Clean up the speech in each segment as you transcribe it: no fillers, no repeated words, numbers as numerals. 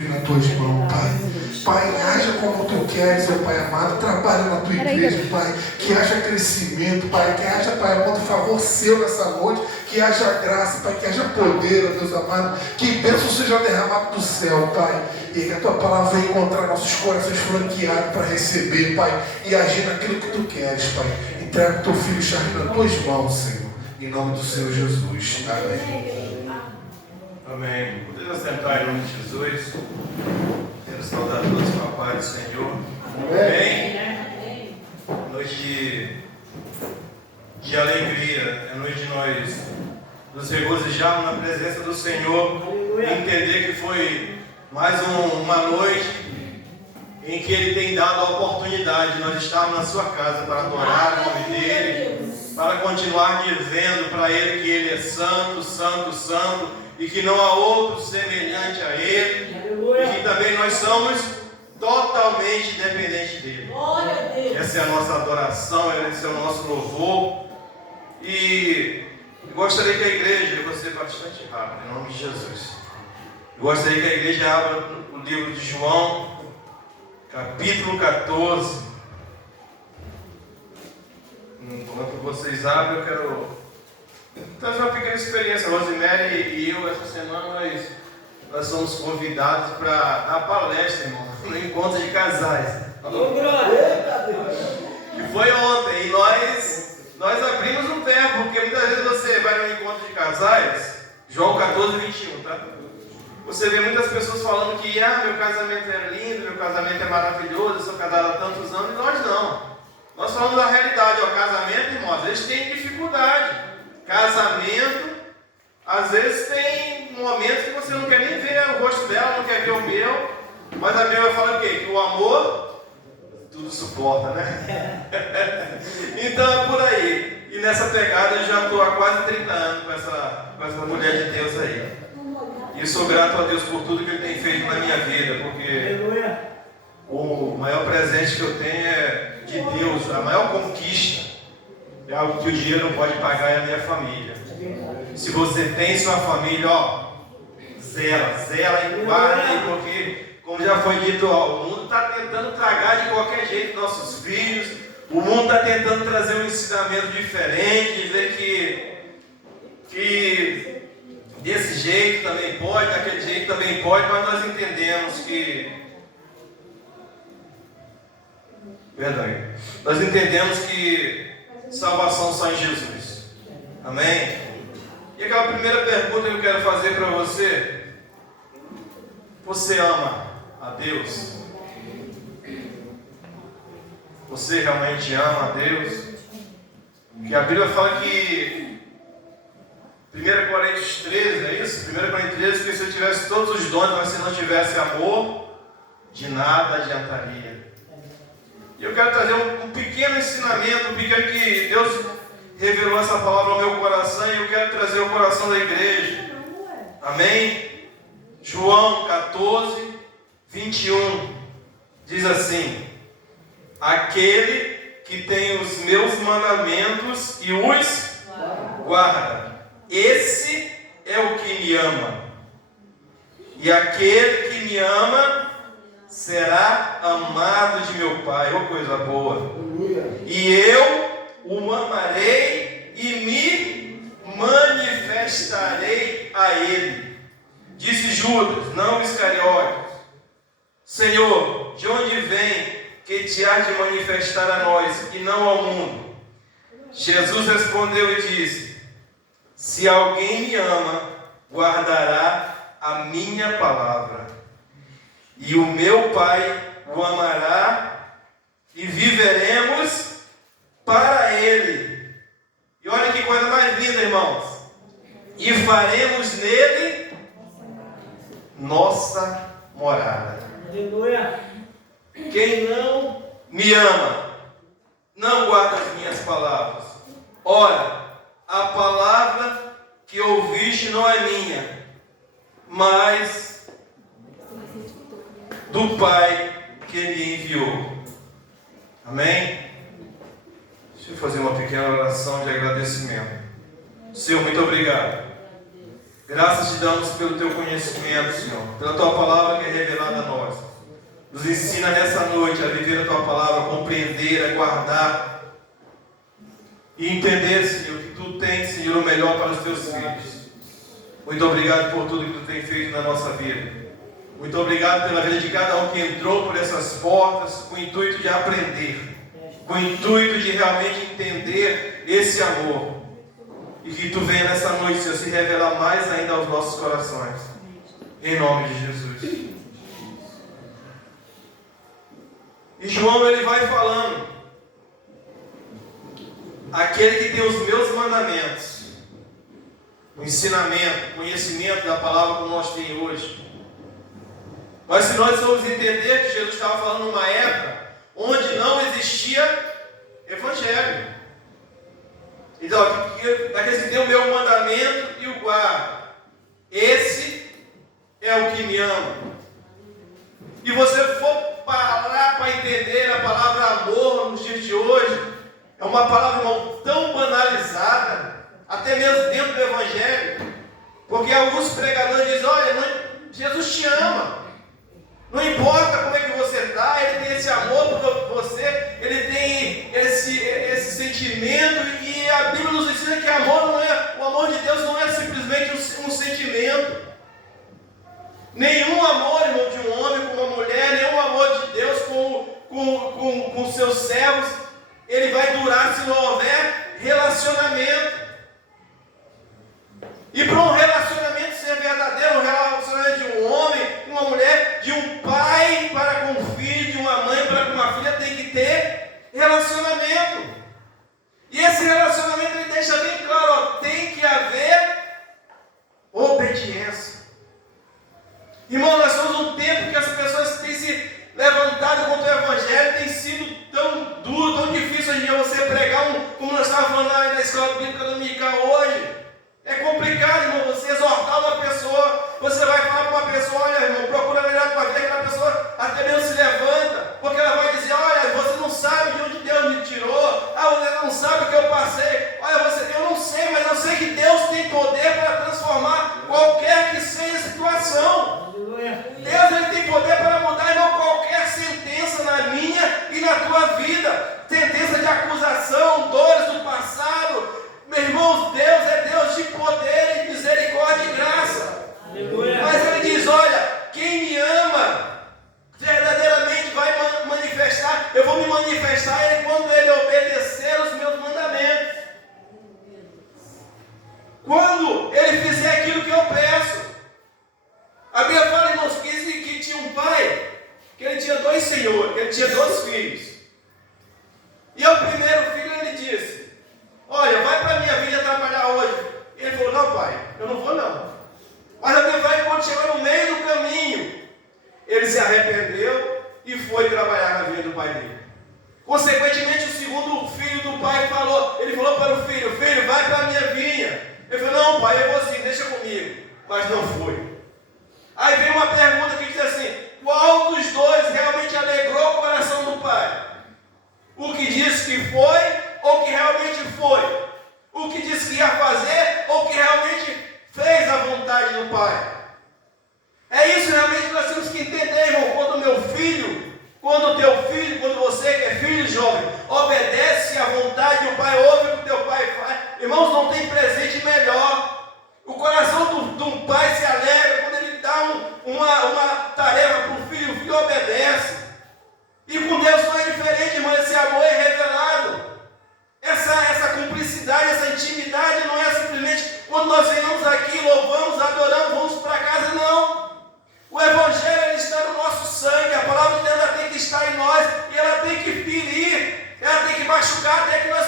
nas tuas mãos, Pai. Pai, haja como tu queres, ó Pai amado. Trabalha na tua igreja, Pai. Que haja crescimento, Pai. Que haja, Pai amado, favor seu nessa noite. Que haja graça, Pai. Que haja poder, ó Deus amado. Que bênção seja derramado do céu, Pai. E que a tua palavra venha encontrar nossos corações franqueados para receber, Pai. E agir naquilo que tu queres, Pai. Entrega o teu filho Charles nas tuas mãos, Senhor. Em nome do Senhor Jesus. Amém. Amém. Podemos sentar em nome de Jesus. Quero saudar todos com a paz do Senhor. Amém. Noite de alegria. É noite de nós nos regozijarmos na presença do Senhor. E entender que foi mais uma noite em que Ele tem dado a oportunidade de nós estarmos na sua casa para adorar o nome dEle, para continuar dizendo para Ele que Ele é santo, santo, santo, e que não há outro semelhante a Ele, e que também nós somos totalmente dependentes dEle. Essa é a nossa adoração, esse é o nosso louvor. E eu gostaria que a igreja, eu vou ser bastante rápido, em nome de Jesus. Eu gostaria que a igreja abra o livro de João, capítulo 14. Enquanto vocês abrem, eu quero trazer uma pequena experiência. Rosemary e eu, essa semana, nós somos convidados para dar palestra, irmão, no encontro de casais. E foi ontem, e nós abrimos um tempo, porque muitas vezes você vai no encontro de casais, João 14, 21, tá? Você vê muitas pessoas falando que meu casamento é lindo, meu casamento é maravilhoso, eu sou casado há tantos anos, e nós não. Nós falamos da realidade, o casamento, irmãos, eles têm dificuldade. Casamento, às vezes tem momentos que você não quer nem ver o rosto dela, não quer ver o meu, mas a Bíblia fala o quê? Que o amor tudo suporta, né? Então é por aí. E nessa pegada eu já estou há quase 30 anos com essa mulher de Deus aí. E sou grato a Deus por tudo que Ele tem feito na minha vida, porque o maior presente que eu tenho é de Deus, a maior conquista. É algo que o dinheiro não pode pagar, é a minha família. Se você tem sua família, zela e guarda aí, porque, como já foi dito, o mundo está tentando tragar de qualquer jeito nossos filhos, o mundo está tentando trazer um ensinamento diferente, dizer que desse jeito também pode, daquele jeito também pode, mas nós entendemos que... Verdade. Nós entendemos que salvação só em Jesus. Amém? E aquela primeira pergunta que eu quero fazer para você: você ama a Deus? Você realmente ama a Deus? Porque a Bíblia fala que 1 Coríntios 13, é isso? 1 Coríntios 13, que se eu tivesse todos os dons, mas se não tivesse amor, de nada adiantaria. E eu quero trazer um pequeno ensinamento, um pequeno que Deus revelou essa palavra ao meu coração, e eu quero trazer ao coração da igreja. Amém? João 14, 21 diz assim: aquele que tem os meus mandamentos e os guarda, esse é o que me ama. E aquele que me ama será amado de meu Pai. Oh, coisa boa. E eu o amarei e me manifestarei a ele. Disse Judas, não Iscariotes: Senhor, de onde vem que te há de manifestar a nós e não ao mundo? Jesus respondeu e disse: se alguém me ama, guardará a minha palavra, e o meu Pai o amará, e viveremos para Ele. E olha que coisa mais linda, irmãos. E faremos nele nossa morada. Aleluia. Quem não me ama, não guarda as minhas palavras. Ora, a palavra que ouviste não é minha, mas do Pai que me enviou. Amém? Deixa eu fazer uma pequena oração de agradecimento. Senhor, muito obrigado Graças te damos pelo teu conhecimento, Senhor, pela tua palavra que é revelada a nós. Nos ensina nessa noite a viver a tua palavra, a compreender, a guardar e entender, Senhor, que tu tens, Senhor, o melhor para os teus filhos. Muito obrigado por tudo que tu tem feito na nossa vida. Muito obrigado pela vida de cada um que entrou por essas portas com o intuito de aprender, com o intuito de realmente entender esse amor. E que tu venha nessa noite, Senhor, se revelar mais ainda aos nossos corações. Em nome de Jesus. E João, ele vai falando: aquele que tem os meus mandamentos, o ensinamento, o conhecimento da palavra como nós temos hoje. Mas se nós formos entender que Jesus estava falando numa época onde não existia evangelho. Então, daqueles que tem o meu mandamento e o guarda, esse é o que me ama. E você for parar para entender a palavra amor nos dias de hoje, é uma palavra, irmão, tão banalizada, até mesmo dentro do evangelho, porque alguns pregadores dizem: olha, Jesus te ama. Não importa como é que você está, Ele tem esse amor por você, Ele tem esse sentimento, e a Bíblia nos ensina que o amor de Deus não é simplesmente um sentimento. Nenhum amor, irmão, de um homem com uma mulher, nenhum amor de Deus com seus servos, ele vai durar se não houver relacionamento. E para um relacionamento ser verdadeiro, um relacionamento de um homem com uma mulher, de um pai para com um filho, de uma mãe para com uma filha, tem que ter relacionamento. E esse relacionamento ele deixa bem claro: ó, tem que haver obediência. Irmão, nós somos um tempo que as pessoas têm se levantado contra o evangelho, tem sido tão duro, tão difícil hoje em dia você pregar, como nós estávamos falando na escola bíblica dominical hoje. É complicado, irmão, você exortar uma pessoa. Você vai falar para uma pessoa: olha, irmão, procura melhor a tua vida, que aquela pessoa até mesmo se levanta, porque ela vai dizer: olha, você não sabe de onde Deus me tirou, você não sabe o que eu passei, olha, eu não sei, mas eu sei que Deus tem poder para transformar qualquer que seja a situação. Deus, ele tem poder para mudar, irmão, qualquer sentença na minha e na tua vida, sentença de acusação, dores do passado. Meus irmãos, Deus é Deus de poder e misericórdia e graça. Aleluia. Mas ele diz: olha, quem me ama verdadeiramente vai manifestar, eu vou me manifestar a ele quando ele obedecer os meus mandamentos, quando ele fizer aquilo que eu peço. A Bíblia fala, irmãos, que tinha um pai, que ele tinha 2 senhores, ele tinha 2 filhos. E ao primeiro filho ele disse: olha, vai para a minha vida trabalhar hoje. E ele falou: não, pai, eu não vou não. Mas a Bíblia fala que quando chegou no meio do caminho, ele se arrependeu e foi trabalhar na vida do pai dele. Consequentemente, o segundo filho do pai ele falou para o filho: filho, vai para a minha vinha. Ele falou: não, pai, eu vou sim, deixa comigo. Mas não foi. Aí vem uma pergunta que diz assim: qual dos dois realmente alegrou o coração do pai? O que disse que foi ou que realmente foi? O que disse que ia fazer ou que realmente fez a vontade do pai? É isso realmente que nós temos que entender, irmão. Quando o teu filho, quando você que é filho jovem, obedece à vontade do pai, ouve o que o teu pai faz, irmãos, não tem presente melhor. O coração de um pai se alegra quando ele dá uma tarefa para o filho obedece. E com Deus não é diferente, irmão. Esse amor é revelado. Essa cumplicidade, essa intimidade não é simplesmente quando nós venhamos aqui, louvamos, adoramos, vamos para casa, não. O Evangelho ele está no nosso sangue, a palavra de Deus ela tem que estar em nós, e ela tem que ferir, ela tem que machucar, até que nós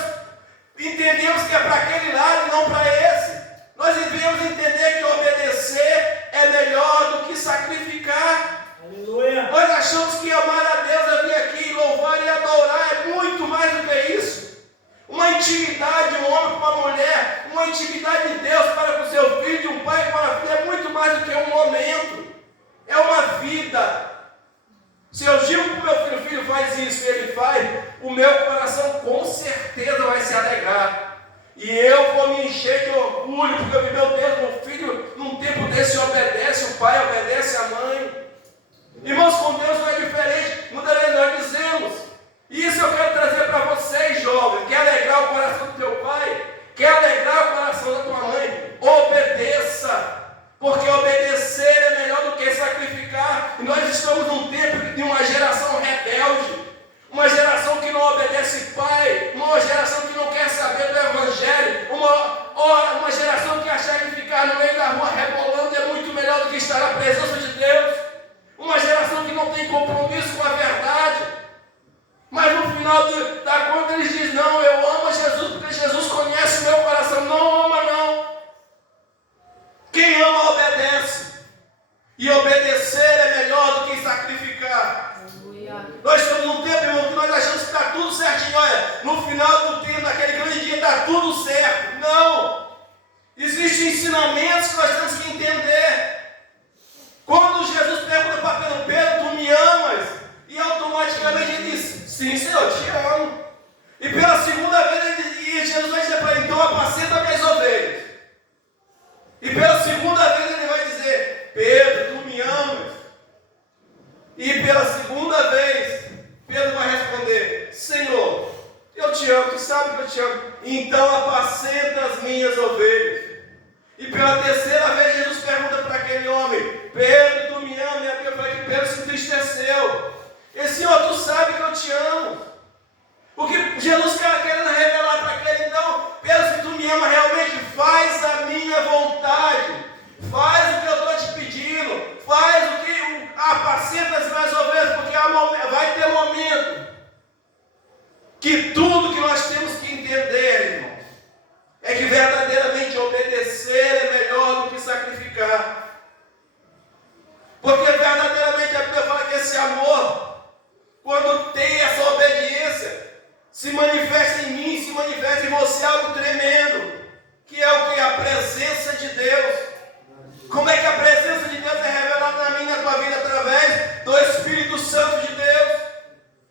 entendemos que é para aquele lado e não para esse. Nós devemos entender que obedecer é melhor do que sacrificar. Aleluia. Nós achamos que amar a Deus é vir aqui, louvar e adorar, é muito mais do que isso. Uma intimidade de um homem com uma mulher, uma intimidade de Deus para com seu filho, de um pai com uma filha, é muito mais do que um momento, é uma vida. Se eu digo para o meu filho, faz isso, e ele faz, o meu coração com certeza vai se alegrar. E eu vou me encher de orgulho, porque meu Deus, meu filho não tempo desse obedece o pai, obedece a mãe. Irmãos, com Deus não é diferente. Muitas vezes nós dizemos, e isso eu quero trazer para vocês, jovens, quer alegrar o coração do teu pai, quer alegrar o coração da tua mãe, obedeça, porque obedecer é melhor do que sacrificar. E nós estamos num tempo de uma geração rebelde, uma geração que não obedece pai, uma geração que não quer saber do evangelho, uma geração que acha que ficar no meio da rua rebolando é muito melhor do que estar na presença de Deus, uma geração que não tem compromisso com a verdade, mas no final da conta eles dizem, não, eu amo a Jesus porque Jesus conhece o meu coração. Não ama não. Quem ama obedece, e obedecer é melhor do que sacrificar. Nós estamos num tempo, irmão, que nós achamos que está tudo certinho. Olha, no final do tempo, naquele grande dia, está tudo certo. Não! Existem ensinamentos que nós temos que entender. Quando Jesus pergunta para Pedro, tu me amas? E automaticamente ele diz, sim, Senhor, eu te amo. E pela segunda vez, Jesus vai dizer para ele, então apacenta minhas ovelhas. E pela segunda vez ele vai dizer, Pedro, tu me amas? E pela segunda vez, Pedro vai responder, Senhor, eu te amo, tu sabe que eu te amo. Então apacenta as minhas ovelhas. E pela terceira vez Jesus pergunta para aquele homem, Pedro, tu me amas? E a Bíblia fala que Pedro se entristeceu. E Senhor, tu sabe que eu te amo. O que Jesus está querendo revelar para aquele, então, Pedro, se tu me ama realmente, faz a minha vontade. Faz o que eu estou te pedindo. Faz o que apacenta as minhas ovelhas, porque vai ter momento que tudo que nós temos que entender, irmão, é que verdadeiramente obedecer é melhor do que sacrificar. Porque verdadeiramente a Bíblia fala que esse amor, quando tem essa obediência, se manifesta em mim, se manifesta em você algo tremendo, que é o que? A presença de Deus. Como é que a presença de Deus é revelada na minha e na tua vida? Através do Espírito Santo de Deus.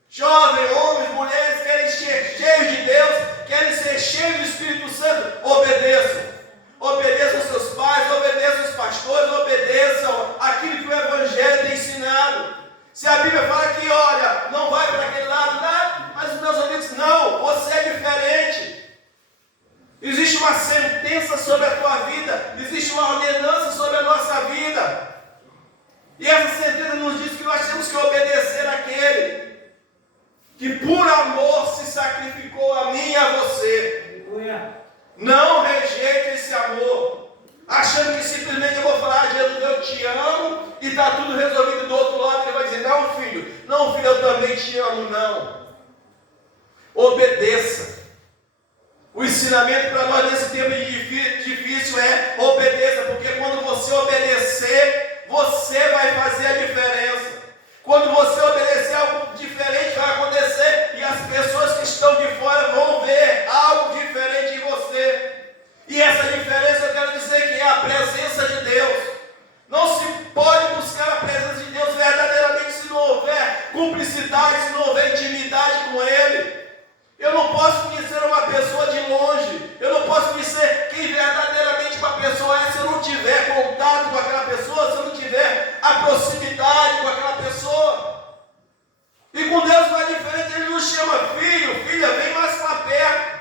Jovens, homens, mulheres, querem ser cheios de Deus, querem ser cheios do Espírito Santo, obedeçam. Obedeçam aos seus pais, obedeçam aos pastores, obedeçam aquilo que o Evangelho tem ensinado. Se a Bíblia fala que, olha, não vai para aquele lado, nada, mas os meus amigos, não, você é diferente. Existe uma sentença sobre a tua vida, existe uma ordenança sobre a nossa vida. E essa sentença nos diz que nós temos que obedecer àquele que por amor se sacrificou a mim e a você. Não rejeite esse amor, achando que simplesmente eu vou falar, Jesus, eu te amo, e está tudo resolvido. Do outro lado ele vai dizer, não filho, eu também te amo. Não, obedeça. O ensinamento para nós nesse tempo difícil é obedeça, porque quando você obedecer, você vai fazer a diferença. Quando você obedecer, algo diferente vai acontecer, e as pessoas que estão de fora vão ver algo diferente em você. E essa diferença eu quero dizer que é a presença de Deus. Não se pode buscar a presença de Deus verdadeiramente se não houver cumplicidade, se não houver intimidade com Ele. Eu não posso conhecer uma pessoa de longe, eu não posso conhecer quem verdadeiramente uma pessoa é se eu não tiver contato com aquela pessoa, se eu não tiver a proximidade com aquela pessoa. E com Deus não é diferente, Ele nos chama filho, filha, vem mais para perto.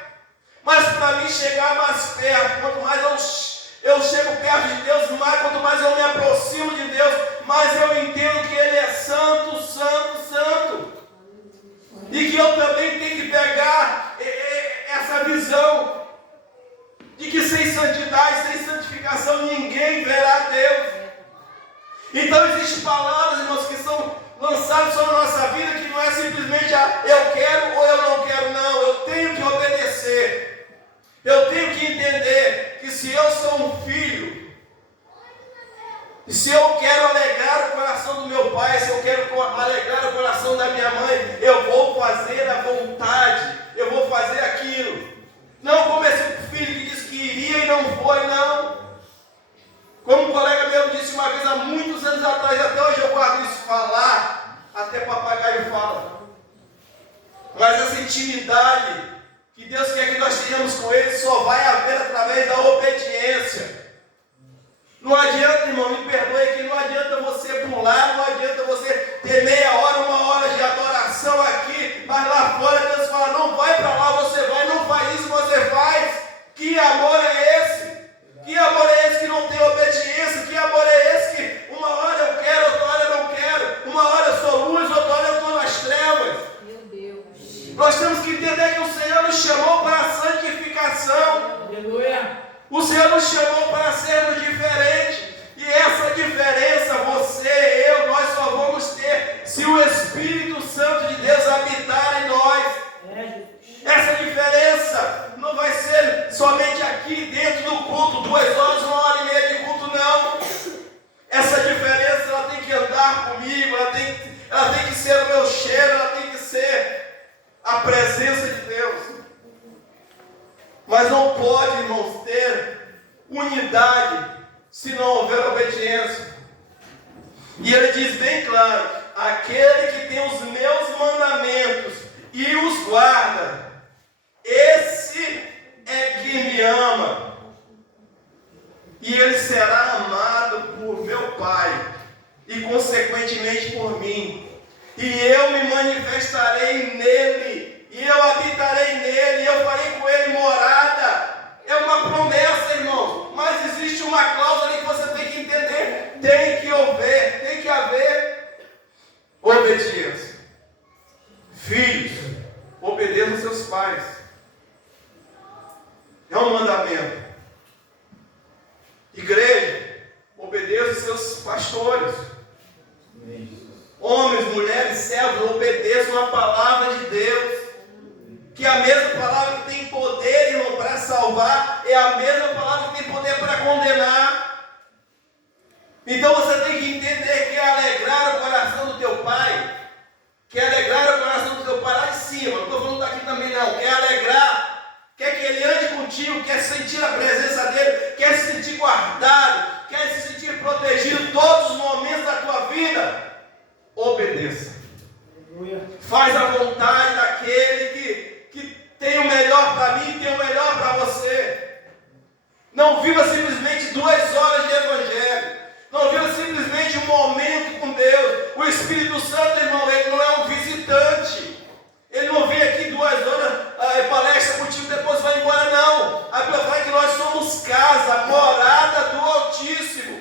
Mas para mim chegar mais perto, quanto mais eu chego perto de Deus, quanto mais eu me aproximo de Deus, mais eu entendo que Ele é santo, santo, santo. E que eu também tenho que pegar essa visão de que sem santidade, sem santificação, ninguém verá Deus. Então existem palavras, irmãos, que são lançadas sobre a nossa vida, que não é simplesmente eu quero ou eu não quero, não. Eu tenho que obedecer. Eu tenho que entender que se eu sou um filho, e se eu quero alegrar o coração do meu pai, se eu quero alegrar o coração da minha mãe, eu vou fazer a vontade, eu vou fazer aquilo. Não como esse filho que disse que iria e não foi, não. Como um colega meu disse uma vez há muitos anos atrás, até hoje eu guardo isso, falar, até papagaio fala. Mas essa intimidade que Deus quer que nós tenhamos com Ele só vai haver através da obediência. Não adianta, irmão, me perdoe aqui, não adianta você pular, não adianta você ter meia hora, 1 hora de adoração aqui, mas lá fora Deus fala, não vai para lá, você vai, não faz isso, você faz. Que amor é esse? Que amor é esse que não tem obediência? Que amor é esse que uma hora eu quero, outra hora eu não quero, uma hora eu sou luz, outra hora eu estou nas trevas? Meu Deus. Nós temos que entender que o Senhor nos chamou para a santificação. Aleluia. O Senhor nos chamou para sermos diferentes. E essa diferença, você, eu, nós só vamos ter se o Espírito Santo de Deus habitar em nós. Essa diferença não vai ser somente aqui dentro do culto, 2 horas, 1h30 de culto, não. Essa diferença ela tem que andar comigo, ela tem que ser o meu cheiro, ela tem que ser a presença de Deus. Mas não pode, irmãos, ter unidade se não houver obediência. E ele diz bem claro, aquele que tem os meus mandamentos e os guarda, esse é que me ama, e ele será amado por meu Pai, e consequentemente por mim, e eu me manifestarei nele, e eu habitarei nele, e eu farei com ele morada. É uma promessa, irmão, mas existe uma cláusula que você tem que entender, tem que haver obediência. Filhos, obedeçam seus pais. É um mandamento. Igreja, obedeçam seus pastores. Homens, mulheres, servos, obedeçam a palavra de Deus. Que a mesma palavra que tem poder, irmão, para salvar, é a mesma palavra que tem poder para condenar. Então você tem que entender que alegrar o coração do teu pai, quer alegrar o coração do teu pai lá de cima, não estou falando daqui também não, quer alegrar, quer que ele ande contigo, quer sentir a presença dele, quer se sentir guardado, quer se sentir protegido todos os momentos da tua vida, obedeça. Faz a vontade daquele que tem o melhor para mim, tem o melhor para você. Não viva simplesmente 2 horas de evangelho. Não viva simplesmente um momento com Deus. O Espírito Santo, irmão, ele não é um visitante. Ele não vem aqui 2 horas, palestra contigo, depois vai embora, não. A Bíblia fala que nós somos casa, morada do Altíssimo.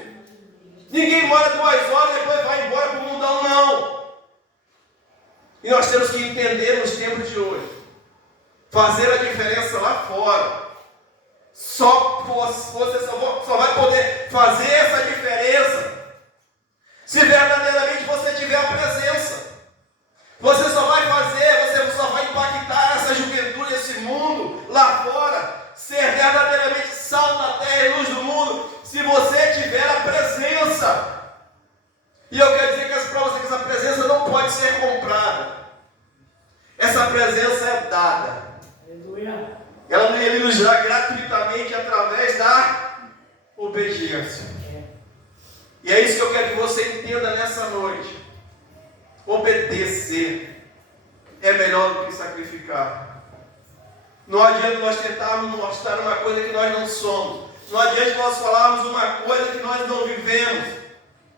Ninguém mora 2 horas e depois vai embora para o mundão, não. E nós temos que entender nos tempos de hoje, fazer a diferença lá fora. Você só vai poder fazer essa diferença se verdadeiramente você tiver a presença. Você só vai impactar essa juventude, esse mundo lá fora, ser verdadeiramente sal da terra e luz do mundo, se você tiver a presença. E eu quero dizer para você que essa presença não pode ser comprada. Essa presença é dada. Aleluia. Ele nos dá gratuitamente através da obediência. E é isso que eu quero que você entenda nessa noite. Obedecer é melhor do que sacrificar. Não adianta nós tentarmos mostrar uma coisa que nós não somos. Não adianta nós falarmos uma coisa que nós não vivemos.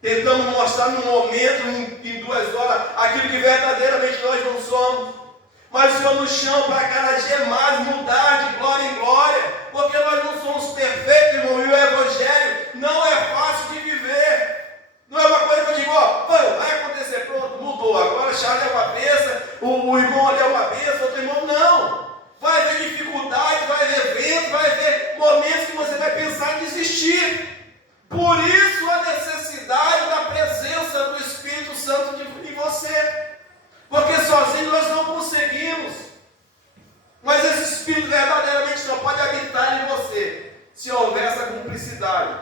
Tentamos mostrar num momento, em 2 horas, aquilo que verdadeiramente nós não somos. Mas o Senhor nos chama para cada dia mais mudar de glória em glória, porque nós não somos perfeitos, irmão, e o Evangelho não é fácil de viver. Não é uma coisa que eu digo, vai acontecer, pronto, mudou, agora Charles é uma bênção, o irmão ali é uma bênção, outro irmão não. Vai haver dificuldade, vai haver vento, vai haver momentos que você vai pensar em desistir. Por isso a necessidade da presença do Espírito Santo em você. Porque sozinhos nós não conseguimos. Mas esse Espírito verdadeiramente só pode habitar em você se houver essa cumplicidade.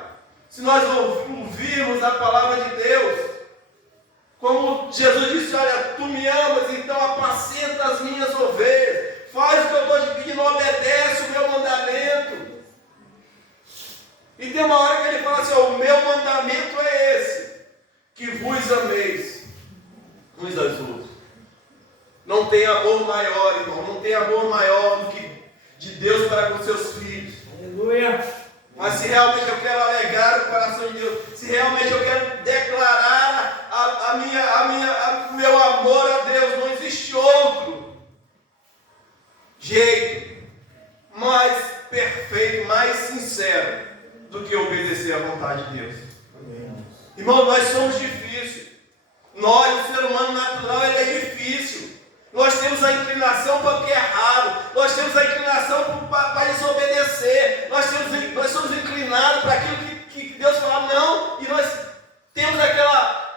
Se nós ouvirmos a palavra de Deus, como Jesus disse, olha, tu me amas, então apacenta as minhas ovelhas. Faz o que eu estou te pedindo, obedece o meu mandamento. E tem uma hora que ele fala assim, o meu mandamento é esse, que vos ameis uns aos outros. Não tem amor maior, irmão. Não tem amor maior do que de Deus para com seus filhos. Aleluia. Mas se realmente eu quero alegrar o coração de Deus, se realmente eu quero declarar o meu amor a Deus, não existe outro jeito mais perfeito, mais sincero do que obedecer à vontade de Deus. Irmão, nós somos difíceis. Nós, o ser humano natural, ele é difícil. Nós temos a inclinação para o que é errado. Nós temos a inclinação para desobedecer. Nós somos inclinados para aquilo que Deus fala não. E nós temos aquela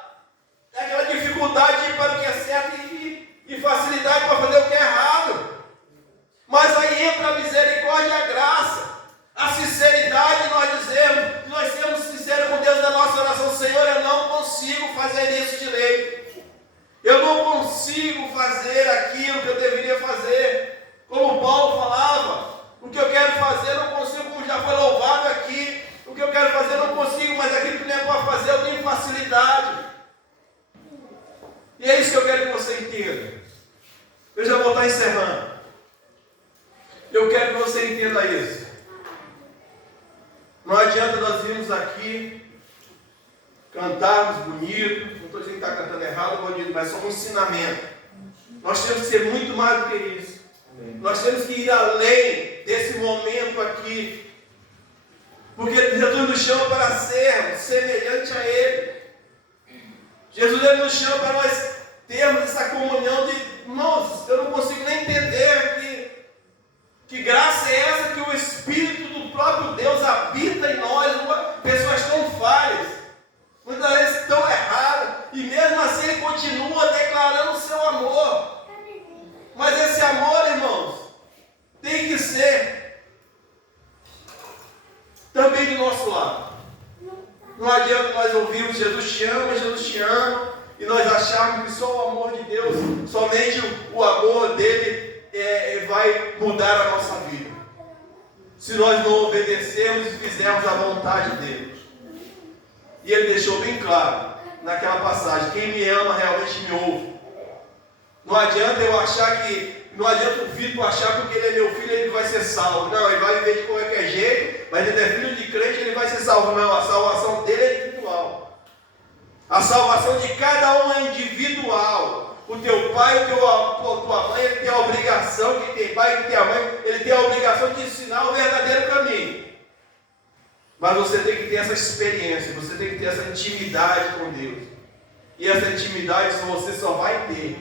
dificuldade de ir para o que é certo e facilidade para fazer o que é errado. Mas aí entra a misericórdia e a graça. A sinceridade, nós dizemos que nós temos sinceros com Deus na nossa oração. Senhor, eu não consigo fazer isso direito. Eu não consigo fazer aquilo que eu deveria fazer. Como Paulo falava, o que eu quero fazer eu não consigo, como já foi louvado aqui. O que eu quero fazer eu não consigo, mas aquilo que não é para fazer eu tenho facilidade. E é isso que eu quero que você entenda. Eu já vou estar encerrando. Eu quero que você entenda isso. Não adianta nós virmos aqui, cantarmos bonito, não estou dizendo que está cantando errado ou bonito, mas só um ensinamento. Nós temos que ser muito mais do que isso. Nós temos que ir além desse momento aqui. Porque Jesus nos chama para sermos semelhante a Ele. Jesus ele nos chama para nós termos essa comunhão de, irmãos, eu não consigo nem entender que graça é essa que o Espírito do próprio Deus habita em nós, pessoas tão falhas, muitas vezes tão erradas, e mesmo assim Ele continua declarando o seu amor. Mas esse amor, irmãos, tem que ser também do nosso lado. Não adianta nós ouvirmos Jesus te ama, e nós acharmos que só o amor de Deus, somente o amor dele vai mudar a nossa vida. Se nós não obedecermos e fizermos a vontade dele. E ele deixou bem claro naquela passagem: quem me ama realmente me ouve. Não adianta não adianta o Vitor achar que porque ele é meu filho ele vai ser salvo. Não, ele vai viver de qualquer jeito, mas ele é filho de crente, ele vai ser salvo. Não, a salvação dele é individual. A salvação de cada um é individual. O teu pai, tua mãe, ele tem a obrigação, quem tem pai, quem tem a mãe, ele tem a obrigação de ensinar o verdadeiro caminho. Mas você tem que ter essa experiência, você tem que ter essa intimidade com Deus. E essa intimidade você só vai ter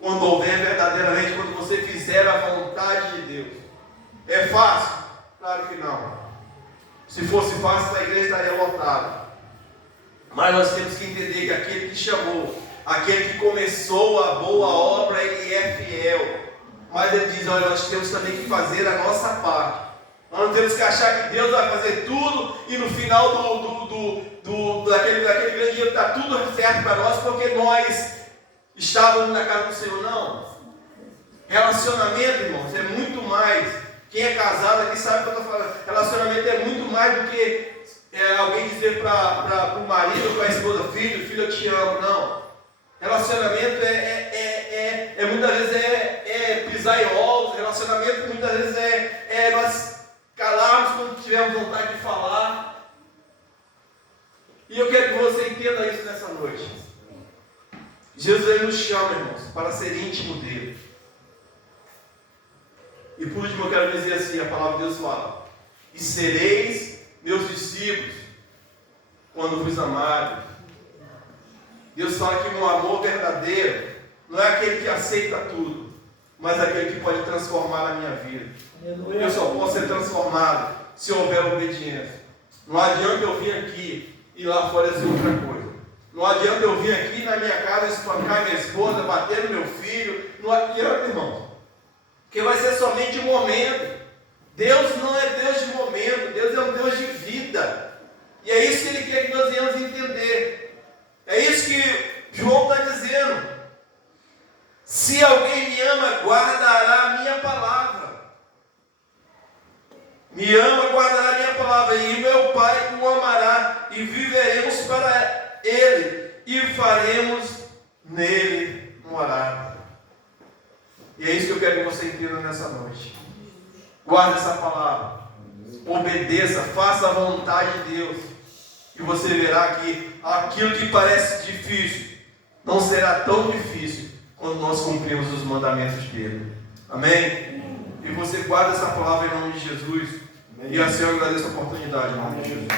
quando houver verdadeiramente, quando você fizer a vontade de Deus. É fácil? Claro que não. Se fosse fácil, a igreja estaria lotada. Mas nós temos que entender que aquele que chamou, aquele que começou a boa obra, ele é fiel. Mas ele diz, olha, nós temos também que fazer a nossa parte. Nós não temos que achar que Deus vai fazer tudo e no final daquele grande dia está tudo certo para nós porque nós estávamos na casa do Senhor. Não. Relacionamento, irmãos, é muito mais. Quem é casado aqui sabe o que eu estou falando. Relacionamento é muito mais do que alguém dizer para o marido ou para a esposa: filho, eu te amo. Não. Relacionamento muitas vezes pisar em ovos. Relacionamento muitas vezes nós calarmos quando tivermos vontade de falar. E eu quero que você entenda isso nessa noite. Jesus ele nos chama, irmãos, para ser íntimo dele. E por último eu quero dizer assim, a palavra de Deus fala: e sereis meus discípulos quando vos amarem. Deus fala que um amor verdadeiro não é aquele que aceita tudo, mas aquele que pode transformar a minha vida. Eu só posso ser transformado se houver obediência. Não adianta eu vir aqui e lá fora ser outra coisa. Não adianta eu vir aqui na minha casa espancar minha esposa, bater no meu filho. Não adianta, irmão. Porque vai ser somente um momento. Deus não é Deus de momento. Deus é um Deus de vida. E é isso que Ele quer que nós venhamos entender. É isso que João está dizendo. Se alguém me ama, guardará a minha palavra. Me ama, guardará a minha palavra. E meu Pai o amará. E viveremos para Ele. E faremos nele morada. E é isso que eu quero que você entenda nessa noite. Guarda essa palavra. Obedeça, faça a vontade de Deus. E você verá que aquilo que parece difícil não será tão difícil quando nós cumprimos os mandamentos dele. Amém? E você guarda essa palavra em nome de Jesus. E assim eu agradeço a oportunidade em nome de Jesus.